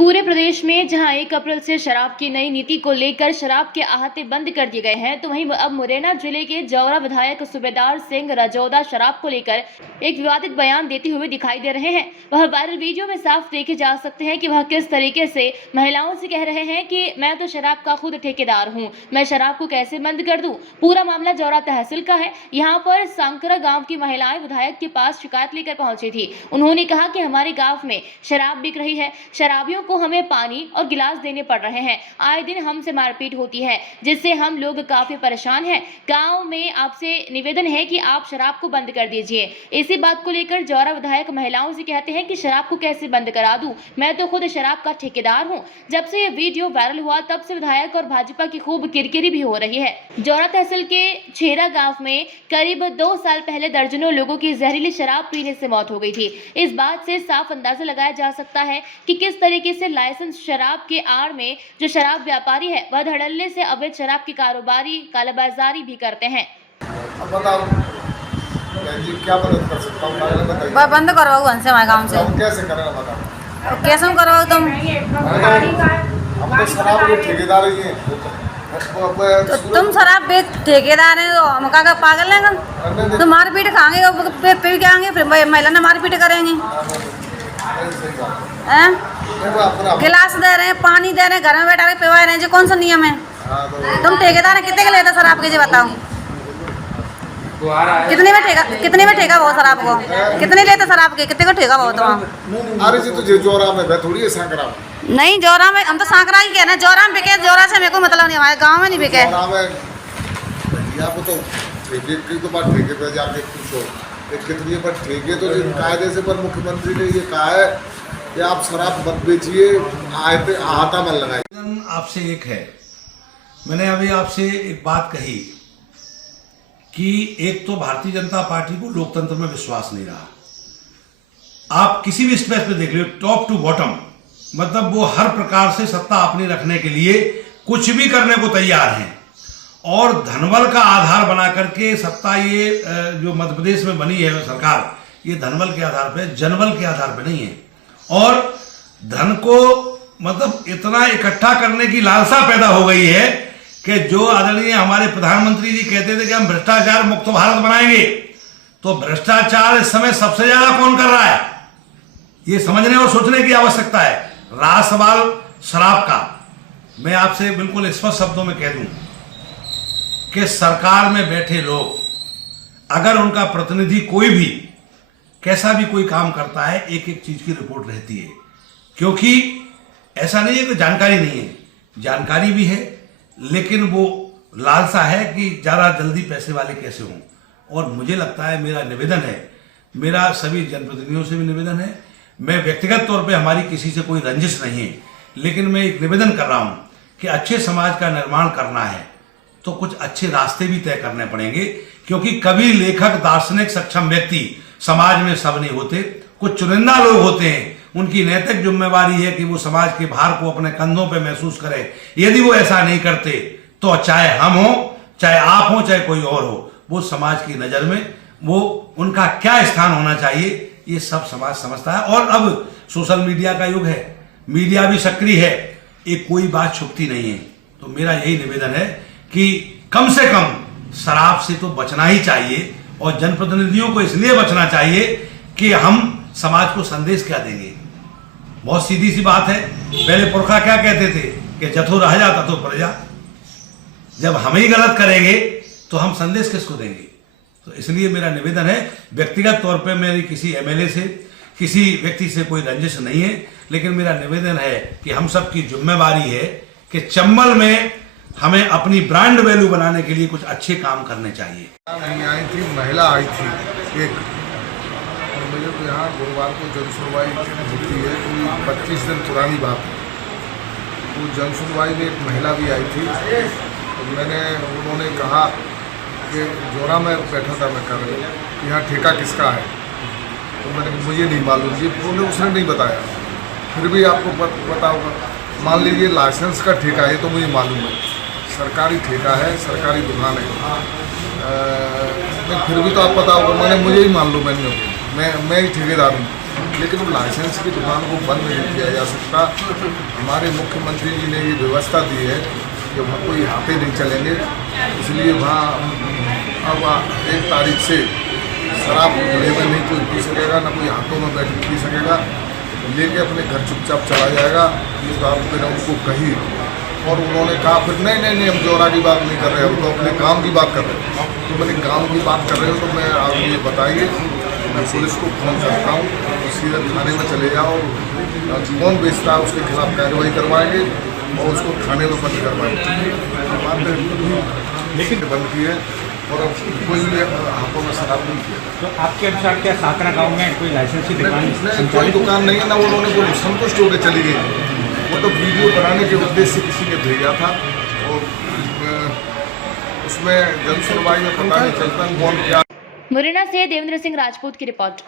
पूरे प्रदेश में जहां 1 अप्रैल से शराब की नई नीति को लेकर शराब के आहते बंद कर दिए गए हैं, तो वहीं अब मुरैना जिले के जौरा विधायक सूबेदार सिंह रजौदा शराब को लेकर एक विवादित बयान देते हुए दिखाई दे रहे हैं। वह वायरल वीडियो में साफ देखे जा सकते हैं कि वह किस तरीके से महिलाओं से कह रहे हैं कि मैं तो शराब का खुद ठेकेदार हूँ, मैं शराब को कैसे बंद कर दूं। पूरा मामला जौरा तहसील का है। यहाँ पर सांकरा गाँव की महिलाएं विधायक के पास शिकायत लेकर पहुंची थी। उन्होंने कहा कि हमारे गाँव में शराब बिक रही है, शराबियों को हमें पानी और गिलास देने पड़ रहे हैं, आए दिन हमसे मारपीट होती है, जिससे हम लोग काफी परेशान हैं। गांव में आपसे निवेदन है कि आप शराब को बंद कर दीजिए। इसी बात को लेकर जौरा विधायक महिलाओं से कहते हैं कि शराब को कैसे बंद करा दूं, मैं तो खुद शराब का ठेकेदार हूं। जब से ये वीडियो वायरल हुआ तब से विधायक और भाजपा की खूब किरकिरी भी हो रही है। जौरा तहसील के छेरा गाँव में करीब 2 साल पहले दर्जनों लोगों की जहरीली शराब पीने से मौत हो गई थी। इस बात से साफ अंदाजा लगाया जा सकता है कि किस तरीके से लाइसेंस शराब के आड़ में जो शराब व्यापारी है वह धड़ल्ले से अवैध शराब की कारोबारी कालाबाजारी भी करते हैं। बताओ जी, क्या मदद कर सकता हूँ? बंद करवाओ हमसे, हमारे गाँव से। कैसे करेगा बताओ? कैसे करवाओ तुम? हम तो शराब के ठेकेदार ही हैं। तो तुम शराब बेच ठेकेदार हैं तो हम क्या पागल हैं? तो मारपीट खाएंगे पे क्या आएंगे, फिर महिला ने मारपीट करेंगे। गिलास दे रहे हैं, पानी दे रहे हैं, घर में बैठा के पिवा रहे हैं, जो कौन सा नियम है? तुम ठेकेदार है, कितने के लेते शराब के? जी बताओ, कितने में ठेका वो शराब को? कितने लेते शराब के? कितने को ठेका वो? तो अरे जी, तुझे जोरा में थोड़ी है सांकरा नहीं, जौरा में हम तो सांकरा ही कहना है। जौरा में बिके, जौरा से मेरे को मतलब नहीं, हमारे गाँव में नहीं बिके। तो ठेके तो बात ठेके पे जाके पूछो कितनी पर ठेके तो कायदे से पर मुख्यमंत्री ने ये कहा है कि आप शराब मत बेचिए, आहता मत लगाइए। आपसे एक है, मैंने अभी आपसे एक बात कही कि एक तो भारतीय जनता पार्टी को लोकतंत्र में विश्वास नहीं रहा। आप किसी भी स्पेस पे देख लो, टॉप टू बॉटम, मतलब वो हर प्रकार से सत्ता अपनी रखने के लिए कुछ भी करने को तैयार हैं और धनबल का आधार बना करके सत्ता ये जो मध्य प्रदेश में बनी है सरकार, ये धनबल के आधार पे, जनबल के आधार पे नहीं है। और धन को मतलब इतना इकट्ठा करने की लालसा पैदा हो गई है कि जो आदरणीय हमारे प्रधानमंत्री जी कहते थे कि हम भ्रष्टाचार मुक्त भारत बनाएंगे, तो भ्रष्टाचार इस समय सबसे ज्यादा कौन कर रहा है, ये समझने और सोचने की आवश्यकता है। रहा सवाल शराब का, मैं आपसे बिल्कुल स्पष्ट शब्दों में कह दूं कि सरकार में बैठे लोग अगर उनका प्रतिनिधि कोई भी कैसा भी कोई काम करता है, एक एक चीज की रिपोर्ट रहती है, क्योंकि ऐसा नहीं है कि जानकारी नहीं है, जानकारी भी है, लेकिन वो लालसा है कि ज़्यादा जल्दी पैसे वाले कैसे हों। और मुझे लगता है, मेरा निवेदन है, मेरा सभी जनप्रतिनिधियों से भी निवेदन है, मैं व्यक्तिगत तौर पे हमारी किसी से कोई रंजिश नहीं है, लेकिन मैं एक निवेदन कर रहा हूँ कि अच्छे समाज का निर्माण करना है तो कुछ अच्छे रास्ते भी तय करने पड़ेंगे, क्योंकि कभी लेखक, दार्शनिक, सक्षम व्यक्ति समाज में सब नहीं होते, कुछ चुनिंदा लोग होते हैं। उनकी नैतिक जिम्मेवारी है कि वो समाज के भार को अपने कंधों पे महसूस करें। यदि वो ऐसा नहीं करते तो चाहे हम हो, चाहे आप हो, चाहे कोई और हो, वो समाज की नजर में वो उनका क्या स्थान होना चाहिए, ये सब समाज समझता है। और अब सोशल मीडिया का युग है, मीडिया भी सक्रिय है, एक कोई बात छुपती नहीं है। तो मेरा यही निवेदन है कि कम से कम शराब से तो बचना ही चाहिए, और जनप्रतिनिधियों को इसलिए बचना चाहिए कि हम समाज को संदेश क्या देंगे। बहुत सीधी सी बात है, पहले पुरखा क्या कहते थे कि जथो रह जा तथो प्रजा। जब हम ही गलत करेंगे तो हम संदेश किसको देंगे। तो इसलिए मेरा निवेदन है, व्यक्तिगत तौर पे मेरी किसी एमएलए से, किसी व्यक्ति से कोई रंजिश नहीं है, लेकिन मेरा निवेदन है कि हम सब की जिम्मेवारी है कि चंबल में हमें अपनी ब्रांड वैल्यू बनाने के लिए कुछ अच्छे काम करने चाहिए। आई थी, महिला आई थी एक, और मेरे को यहाँ गुरुवार को जन सुनवाई होती है, कोई 25 दिन पुरानी बात है। तो जन सुनवाई में एक महिला भी आई थी, तो उन्होंने कहा कि जोरा में बैठा था मैं कर कि यहाँ ठेका किसका है, तो मैंने मुझे नहीं मालूम, ये उसने नहीं बताया। फिर भी आपको पता होगा, मान लीजिए लाइसेंस का ठेका है, तो मुझे मालूम है सरकारी ठेका है, सरकारी दुकान है, फिर भी तो आप पता होगा, मुझे ही मान लो, मैं ही ठेकेदार हूँ। लेकिन वो लाइसेंस की दुकान को बंद नहीं किया जा सकता। हमारे मुख्यमंत्री जी ने ये व्यवस्था दी है कि वहाँ कोई हाथे नहीं चलेंगे, इसलिए वहाँ अब 1 तारीख से शराब खुले में नहीं कोई पी सकेगा, ना कोई हाथों में बैठ के पी सकेगा, लेके अपने घर चुपचाप चला जाएगा। इस बात मैंने उनको कही और उन्होंने कहा फिर नहीं हम जोरा की बात नहीं कर रहे, हम तो अपने काम की बात कर रहे हैं। तो मैंने काम की बात कर रहे हो तो मैं आप ये बताइए, मैं पुलिस को फ़ोन करता हूँ, तो सीधे थाने में चले जाओ, कौन बेचता है उसके खिलाफ कार्रवाई करवाएंगे और उसको थाने में बंद करवाएंगे। बात लेकिन बंद की है और अब कोई भी हाथों में शराब नहीं किया। तो आपके अनुसार क्या साकरा गांव में कोई लाइसेंसी दुकान नहीं, कोई दुकान नहीं है ना, उन्होंने वो संतुष्ट होकर चली गई। वो तो वीडियो बनाने के उद्देश्य से किसी ने भेजा था और उसमें जन सुनवाई में पता नहीं चलता कौन क्या। मुरैना से देवेंद्र सिंह राजपूत की रिपोर्ट।